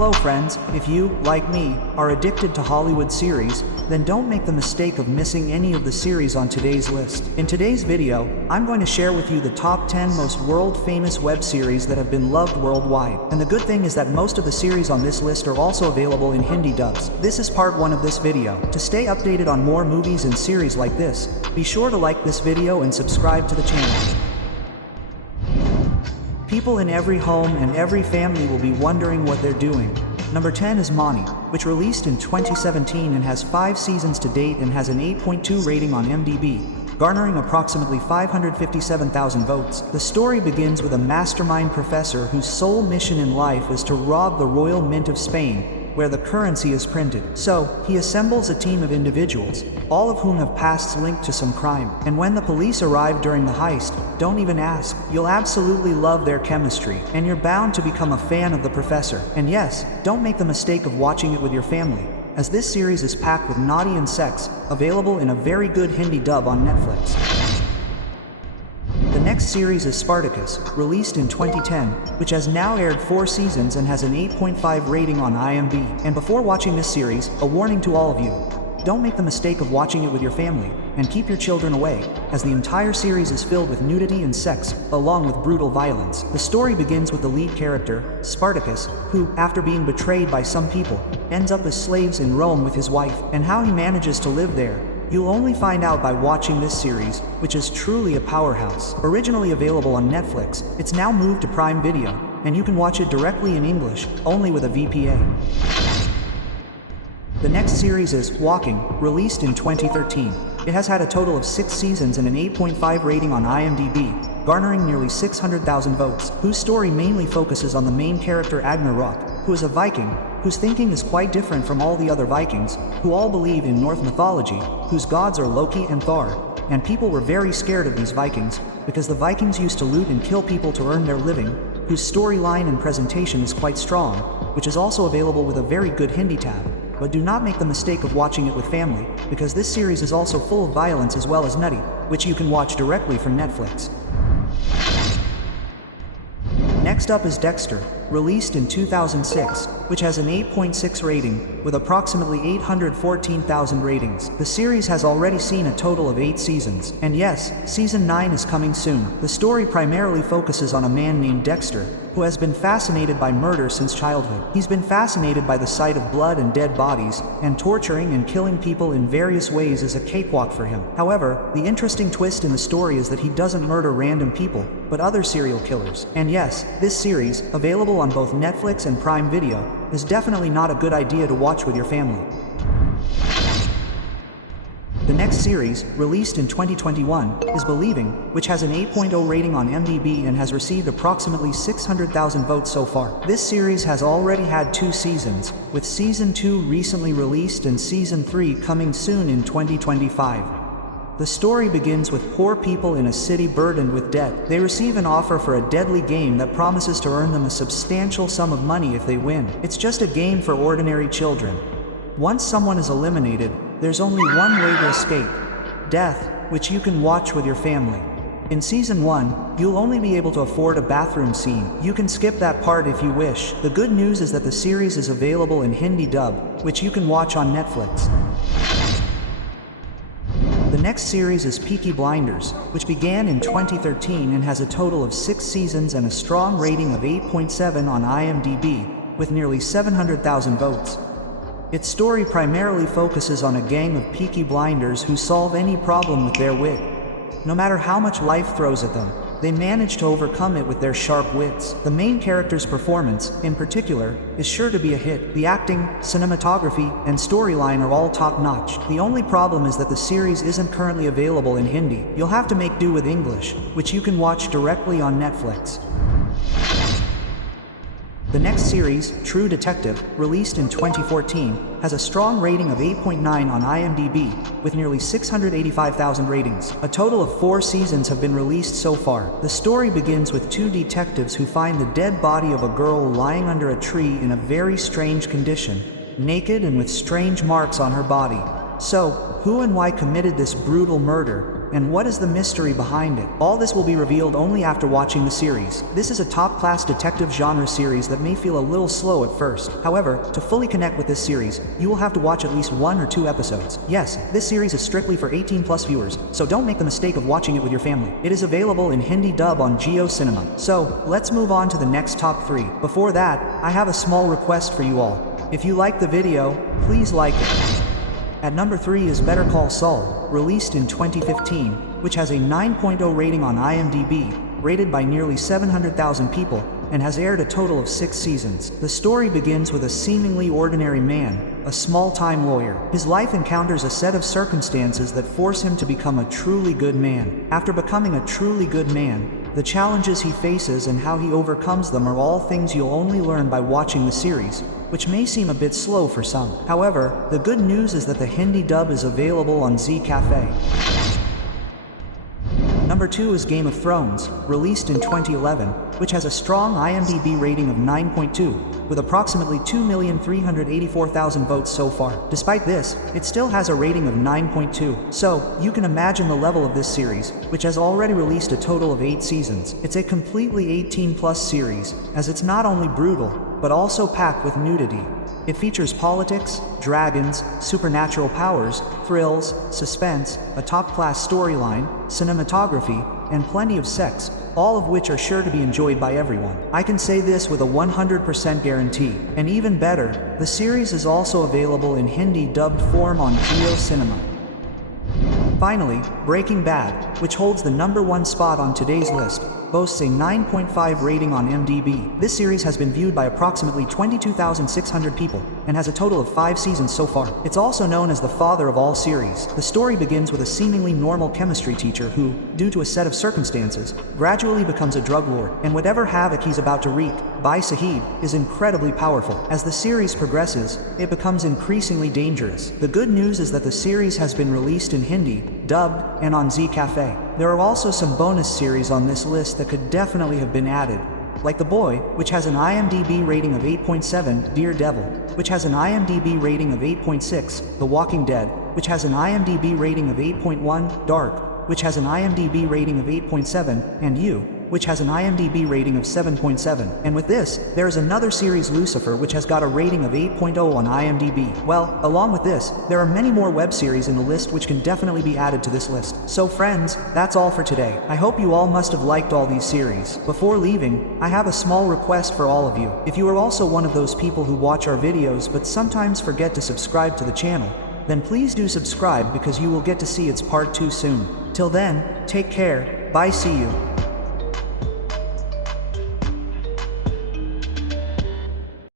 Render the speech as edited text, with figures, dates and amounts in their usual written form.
Hello friends, if you, like me, are addicted to Hollywood series, then don't make the mistake of missing any of the series on today's list. In today's video, I'm going to share with you the top 10 most world-famous web series that have been loved worldwide. And the good thing is that most of the series on this list are also available in Hindi dubs. This is part 1 of this video. To stay updated on more movies and series like this, be sure to like this video and subscribe to the channel. People in every home and every family will be wondering what they're doing. Number 10 is Mani, which released in 2017 and has 5 seasons to date and has an 8.2 rating on iMDb, garnering approximately 557,000 votes. The story begins with a mastermind professor whose sole mission in life is to rob the Royal Mint of Spain, where the currency is printed. So, he assembles a team of individuals, all of whom have pasts linked to some crime. And when the police arrive during the heist, don't even ask. You'll absolutely love their chemistry, and you're bound to become a fan of the professor. And yes, don't make the mistake of watching it with your family, as this series is packed with naughty and sex, available in a very good Hindi dub on Netflix. The next series is Spartacus, released in 2010, which has now aired 4 seasons and has an 8.5 rating on iMDb. And before watching this series, a warning to all of you. Don't make the mistake of watching it with your family, and keep your children away, as the entire series is filled with nudity and sex, along with brutal violence. The story begins with the lead character, Spartacus, who, after being betrayed by some people, ends up as slaves in Rome with his wife, and how he manages to live there. You'll only find out by watching this series, which is truly a powerhouse. Originally available on Netflix, it's now moved to Prime Video, and you can watch it directly in English, only with a VPN. The next series is Walking, released in 2013. It has had a total of 6 seasons and an 8.5 rating on iMDb, garnering nearly 600,000 votes, whose story mainly focuses on the main character Agnar Rock, who is a Viking, whose thinking is quite different from all the other Vikings, who all believe in Norse mythology, whose gods are Loki and Thor, and people were very scared of these Vikings, because the Vikings used to loot and kill people to earn their living, whose storyline and presentation is quite strong, which is also available with a very good Hindi tab. But do not make the mistake of watching it with family, because this series is also full of violence as well as nutty, which you can watch directly from Netflix. Next up is Dexter, released in 2006, which has an 8.6 rating, with approximately 814,000 ratings. The series has already seen a total of 8 seasons, and yes, season 9 is coming soon. The story primarily focuses on a man named Dexter, who has been fascinated by murder since childhood. He's been fascinated by the sight of blood and dead bodies, and torturing and killing people in various ways is a cakewalk for him. However, the interesting twist in the story is that he doesn't murder random people, but other serial killers. And yes, this series, available on both Netflix and Prime Video, is definitely not a good idea to watch with your family. The next series, released in 2021, is Believing, which has an 8.0 rating on iMDb and has received approximately 600,000 votes so far. This series has already had 2 seasons, with Season 2 recently released and Season 3 coming soon in 2025. The story begins with poor people in a city burdened with debt. They receive an offer for a deadly game that promises to earn them a substantial sum of money if they win. It's just a game for ordinary children. Once someone is eliminated, there's only one way to escape: death, which you can watch with your family. In Season 1, you'll only be able to afford a bathroom scene. You can skip that part if you wish. The good news is that the series is available in Hindi dub, which you can watch on Netflix. The next series is Peaky Blinders, which began in 2013 and has a total of 6 seasons and a strong rating of 8.7 on iMDb, with nearly 700,000 votes. Its story primarily focuses on a gang of Peaky Blinders who solve any problem with their wit. No matter how much life throws at them, they manage to overcome it with their sharp wits. The main character's performance, in particular, is sure to be a hit. The acting, cinematography, and storyline are all top-notch. The only problem is that the series isn't currently available in Hindi. You'll have to make do with English, which you can watch directly on Netflix. The next series, True Detective, released in 2014, has a strong rating of 8.9 on iMDb, with nearly 685,000 ratings. A total of 4 seasons have been released so far. The story begins with 2 detectives who find the dead body of a girl lying under a tree in a very strange condition, naked and with strange marks on her body. So, who and why committed this brutal murder? and what is the mystery behind it? All this will be revealed only after watching the series. This is a top-class detective genre series that may feel a little slow at first. However, to fully connect with this series, you will have to watch at least 1 or 2 episodes. Yes, this series is strictly for 18+ viewers, so don't make the mistake of watching it with your family. It is available in Hindi dub on Jio Cinema. So, let's move on to the next top 3. Before that, I have a small request for you all. If you like the video, please like it. At number 3 is Better Call Saul, released in 2015, which has a 9.0 rating on iMDB, rated by nearly 700,000 people, and has aired a total of 6 seasons. The story begins with a seemingly ordinary man, a small-time lawyer. His life encounters a set of circumstances that force him to become a truly good man. After becoming a truly good man, the challenges he faces and how he overcomes them are all things you'll only learn by watching the series, which may seem a bit slow for some. However, the good news is that the Hindi dub is available on Z Cafe. Number 2 is Game of Thrones, released in 2011, which has a strong IMDb rating of 9.2, with approximately 2,384,000 votes so far. Despite this, it still has a rating of 9.2, so you can imagine the level of this series, which has already released a total of 8 seasons. It's a completely 18+ series, as it's not only brutal, but also packed with nudity. It features politics, dragons, supernatural powers, thrills, suspense, a top-class storyline, cinematography, and plenty of sex, all of which are sure to be enjoyed by everyone. I can say this with a 100% guarantee. And even better, the series is also available in Hindi dubbed form on Jio Cinema. Finally, Breaking Bad, which holds the number 1 spot on today's list, boasts a 9.5 rating on IMDb. This series has been viewed by approximately 22,600 people, and has a total of 5 seasons so far. It's also known as the father of all series. The story begins with a seemingly normal chemistry teacher who, due to a set of circumstances, gradually becomes a drug lord, and whatever havoc he's about to wreak, by Sahib, is incredibly powerful. As the series progresses, it becomes increasingly dangerous. The good news is that the series has been released in Hindi, dubbed, and on Z Cafe. There are also some bonus series on this list that could definitely have been added, like The Boy, which has an IMDb rating of 8.7, Dear Devil, which has an IMDb rating of 8.6, The Walking Dead, which has an IMDb rating of 8.1, Dark, which has an IMDb rating of 8.7, and You, which has an IMDb rating of 7.7. And with this, there is another series, Lucifer, which has got a rating of 8.0 on IMDb. Well, along with this, there are many more web series in the list which can definitely be added to this list. So friends, that's all for today. I hope you all must have liked all these series. Before leaving, I have a small request for all of you. If you are also one of those people who watch our videos but sometimes forget to subscribe to the channel, then please do subscribe because you will get to see its part 2 soon. Till then, take care, bye, see you.